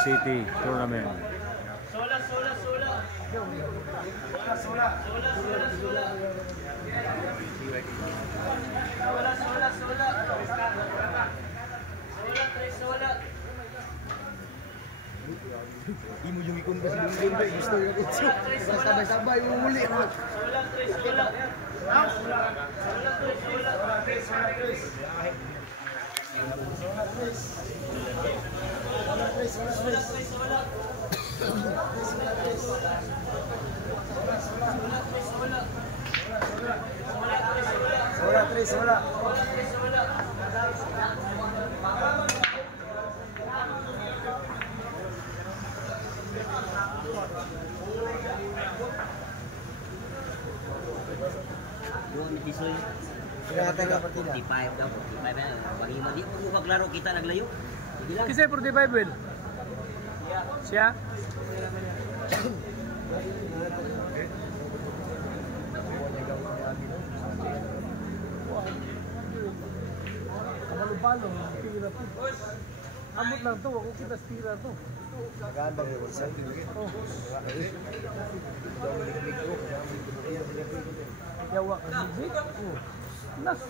City Tournament. Di mo jumikon kasi dun ba gusto yung kutso. Sabay-sabay umuli. Sola. Doon Tisoy. Kaya partida. 45 daw, 45 na. Panglima di mo maglaro kita naglayo. Sige lang. Kasi 45 Will. Siya? Balo-balo, tira po. Amot lang to, ako kita tira to. Maganda rin wala sa Yawa ka bibig. Nas.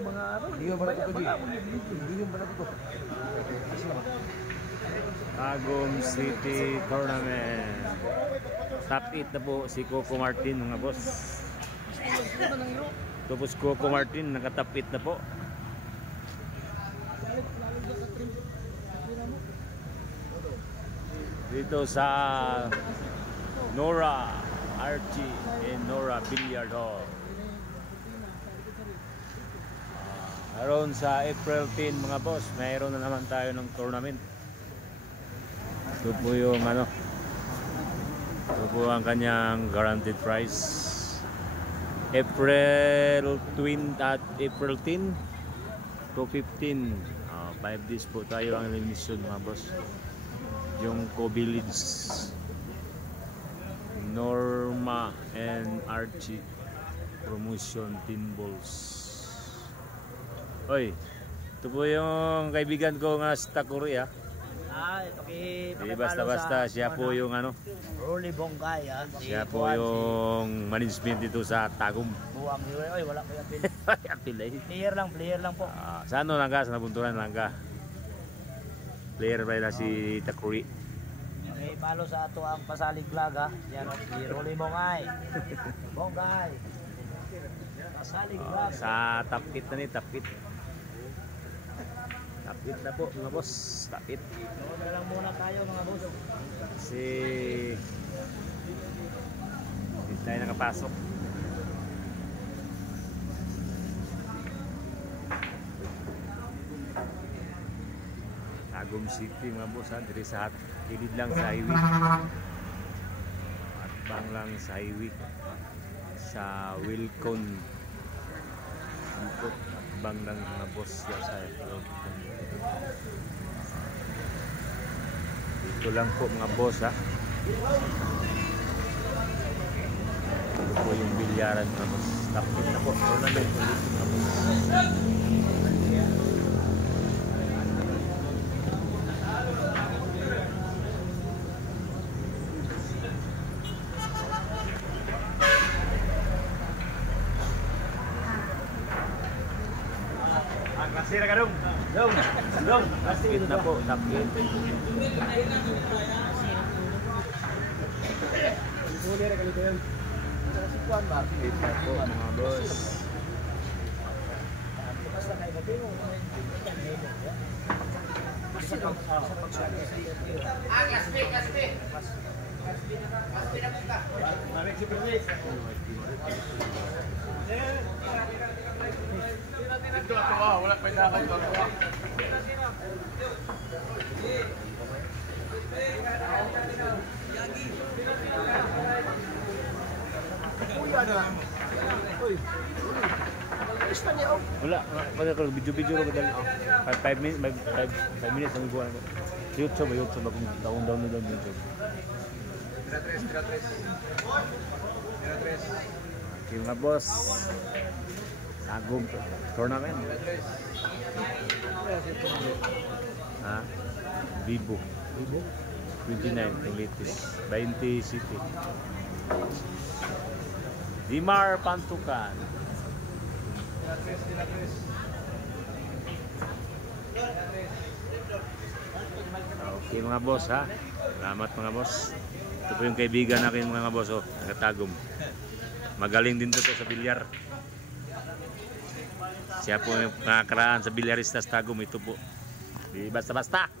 Mga araw. Hindi mo ba ito? Tagum City Tournament. Top 8 na po si Coco Martin mga boss. Tapos Coco Martin naka-top 8 na po. Dito sa Nora Archie and Nora Billiard Hall. Around sa April 10 mga boss, mayroon na naman tayo ng tournament. Ito po yung ano, ito po ang kanyang guaranteed price. April 10 to 15, 5 days po tayo ang elimination mga boss. Yung Co-Village, Norma and Archie promotion tin balls. Oy, ito po yung kaibigan ko nga sa Takuri ha. Di basta-basta siya po yung ano, Rolly Bongkay ha. siya po yung management dito sa Tagum. Buwang hiway, oy wala ko apil. Apil eh. Player lang po. Sa ano lang ka, sa nabunturan lang ka. Player ba na si Takuri? Okay, palo sa ato ang pasalig vlog ha. Yan si Rolly Bongkay. Bongkay. Pasalig vlog. Sa tapit na ni, tapit. Tapit na po mga boss, tapit. Nood na lang muna tayo mga boss. Kasi hindi tayo nakapasok. Tagum City mga boss ha, diri sa kilid lang sa highway. At bang lang sa highway. Sa Wilcon. Dito, at bang lang mga boss ya sa dito lang po mga boss ha. Ito po yung bilyaran mga boss. Tapos na po, tournament ulit mga boss. Kasira ka dong. Dong. Tapit na po, tapit. Tapit na po mga boss. Ito wala pa na kayo. Wala, kalau video-video ko dali. 5 minutes, 5 minutes ang buwan ko. YouTube akong down YouTube. Okay mga boss, Tagum tournament. Ha? Vivo. 29 yung latest. 20 City. Dimar Pantukan. Okay mga boss ha. Salamat mga boss. Ito po yung kaibigan natin mga boss oh, Nagatagom. Magaling din to sa bilyar. Siya po yung nakakaraan sa bilyaristas Tagum. Ito po. Di basta-basta.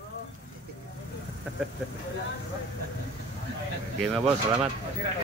Okay mga boss, salamat.